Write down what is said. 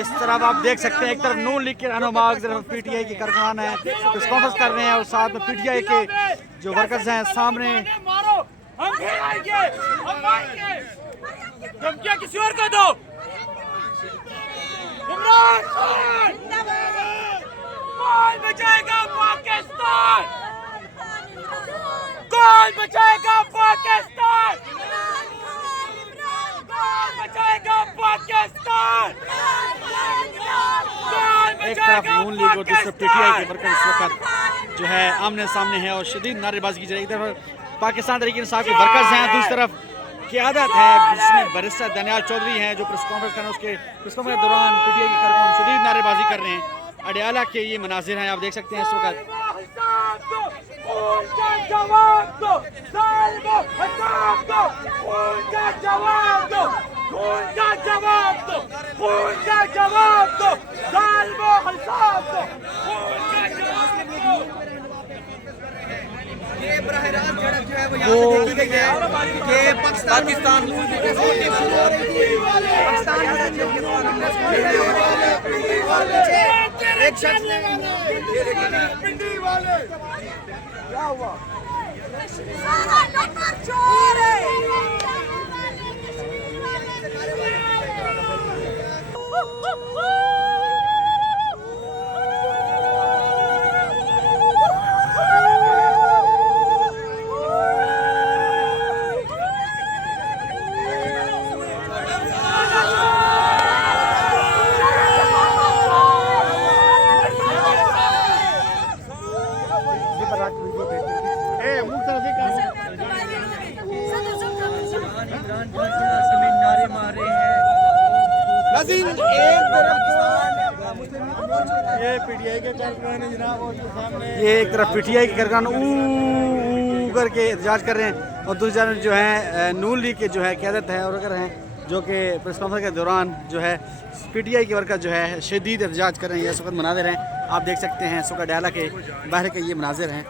इस तरफ आप देख सकते हैं, एक तरफ नून लीग के रहनुमा, एक तरफ पीटीआई के कारकुनान हैं, प्रेस कॉन्फ्रेंस कर रहे हैं और साथ में पीटीआई के जो वर्कर्स हैं सामने। धमकियां किसी और को दो। इमरान खान कौन बचाएगा पाकिस्तान? कौन बचाएगा पाकिस्तान? कौन बचाएगा पाकिस्तान? एक तरफ नून लीग और दूसरी पीटीआई के वर्कर इस वक्त जो है आमने सामने है और शदीद नारेबाजी की जा रही है। एक तरफ पाकिस्तान तहरीक इंसाफ के वर्कर्स हैं, दूसरी तरफ क़यादत है जिसमें बैरिस्टर दनियाल चौधरी हैं जो प्रेस कॉन्फ्रेंस कर रहे हैं। उसके प्रेस कॉन्फ्रेंस के दौरान पीटीआई के कारकुन शदीद नारेबाजी कर रहे हैं। अडयाला के ये मनाजिर हैं, आप देख सकते हैं इस वक्त। ये बराह रास्त झड़प जो है वो यहाँ से देखी गई है कि पाकिस्तान एक शख्स क्या हुआ सारा टक्कर चोर है। नारे मारे हैं ये पीटीआई के कारकुनान हैं जनाब और सामने ये एक तरफ पीटीआई के कारकुनान ऊ करके एहतजाज कर रहे हैं और दूसरी जानब जो है नून लीग के जो है क़यादत है और अगर हैं जो कि प्रेस कॉन्फ्रेंस के दौरान जो है पीटीआई के वर्कर जो है शदीद एहतजाज कर रहे हैं। ये इस वक्त मनाजिर हैं, आप देख सकते हैं इस वक्त अडयाला के बाहर के ये मनाजिर हैं।